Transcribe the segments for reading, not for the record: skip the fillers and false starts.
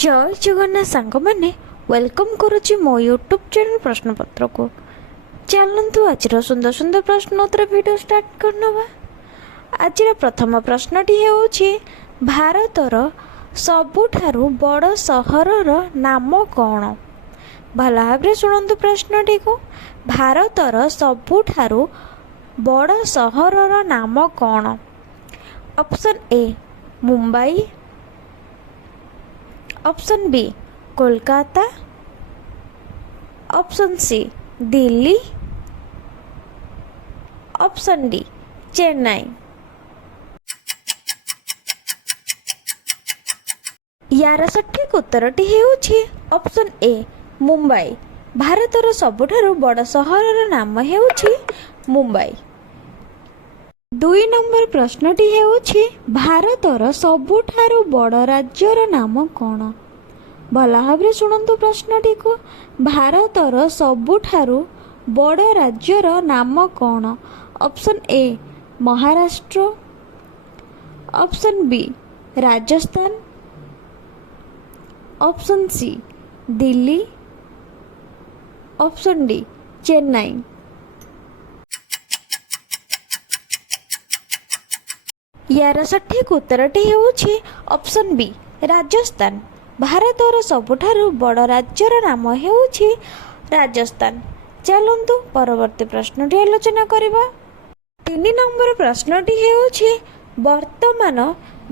जय जगन्नाथ सांग मैंने वेलकम करुच्ची मो यूट्यूब चैनल प्रश्नपत्र को। चलतु आज सुंदर सुंदर प्रश्नोत्तर वीडियो स्टार्ट करनवा। आज प्रथम प्रश्नटी हेउछि भारतर सबुठारु बड़ सहरर नाम कौन। भल भाव शुणु प्रश्नटी को। भारतर सबुठारु बड़ सहरर नाम कौन। Option A Mumbai, option B Kolkata, option C Delhi, option D Chennai. यार सठिक उत्तरटी हेउछि ऑप्शन ए मुंबई। भारतर सबुठारु बड़ सहरर नाम हेउछि मुंबई। 2 नंबर प्रश्नटी हेउछि भारतर सबुठारु बड़ राज्यर नाम कौन। भल भाव शुणु प्रश्नटी को। भारतर सबुठारु बड़ राज्यर नाम कौन। Option A Maharashtra, option B Rajasthan, option C Delhi, option D Chennai. यार सठिक उत्तरटी हेउछि ऑप्शन बी राजस्थान। भारतर सबुठारु बड़ राज्यर नाम हेउछि राजस्थान। चलंतु परवर्ती प्रश्नटी आलोचना करिबा। 3 नंबर प्रश्नटी हेउछि वर्तमान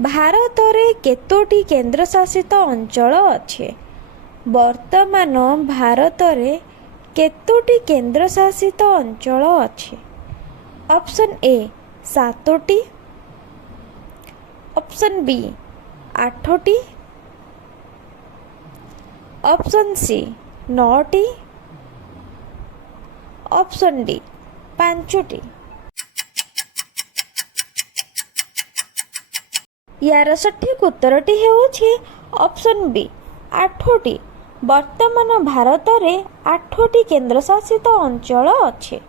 भारतरे केतोटी केंद्रशासित अंचल अछि। वर्तमान भारतरे केतोटी केंद्रशासित अंचल अछि। ऑप्शन ए 7टी, ऑप्शन बी 8टी, ऑप्शन सी 9टी, ऑप्शन डी 5टी। यार सठिक उत्तरटी हेउछि ऑप्शन बी 8टी। वर्तमान भारतरे 8टी केंद्रशासित अंचल अछि।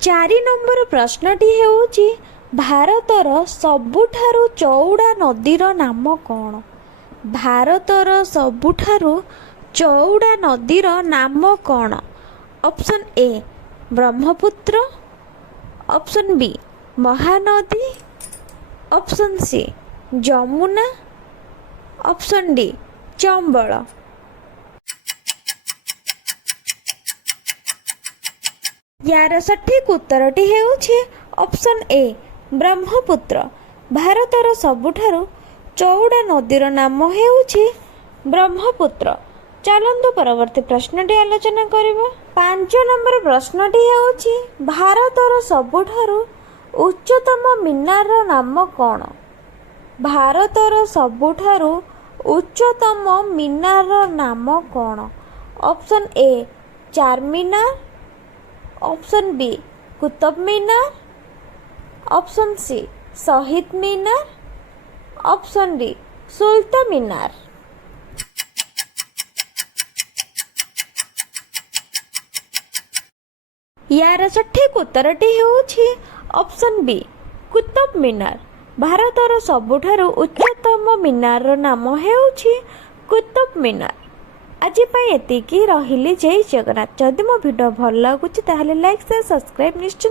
4 नंबर प्रश्नटी हेउछि भारतर सबुठारु चौड़ा नदीर नाम कौन। भारतर सबुठारु चौड़ा नदीर नाम कौन। Option A Brahmaputra, option B Mahanadi, option C Jamuna, option D Chambal. यार सठिक उत्तरटी हेउछि ऑप्शन ए ब्रह्मपुत्र। भारतर सबुठारु चौड़ा नदीर नाम हेउछि ब्रह्मपुत्र। चलंतु परवर्ती प्रश्नटी आलोचना करिबा। 5 नंबर प्रश्नटी हेउछि भारतर सबुठारु उच्चतम मीनार नाम कौन। भारतर सबुठारु उच्चतम मीनार नाम कौन। Option A Charminar, option B Qutub Minar, option C Shaheed Minar, option D Sultan Minar. यार सठिक उत्तरटी हेउछि ऑप्शन बी कुतुब मीनार। भारतर सबुठारु उच्चतम मीनार नाम हेउछि कुतुब मीनार। आज पई एतिकी रहिली। जय जगन्नाथ। जदि मो वीडियो भल लागुछि ताहले लाइक शेयर सब्सक्राइब निश्चित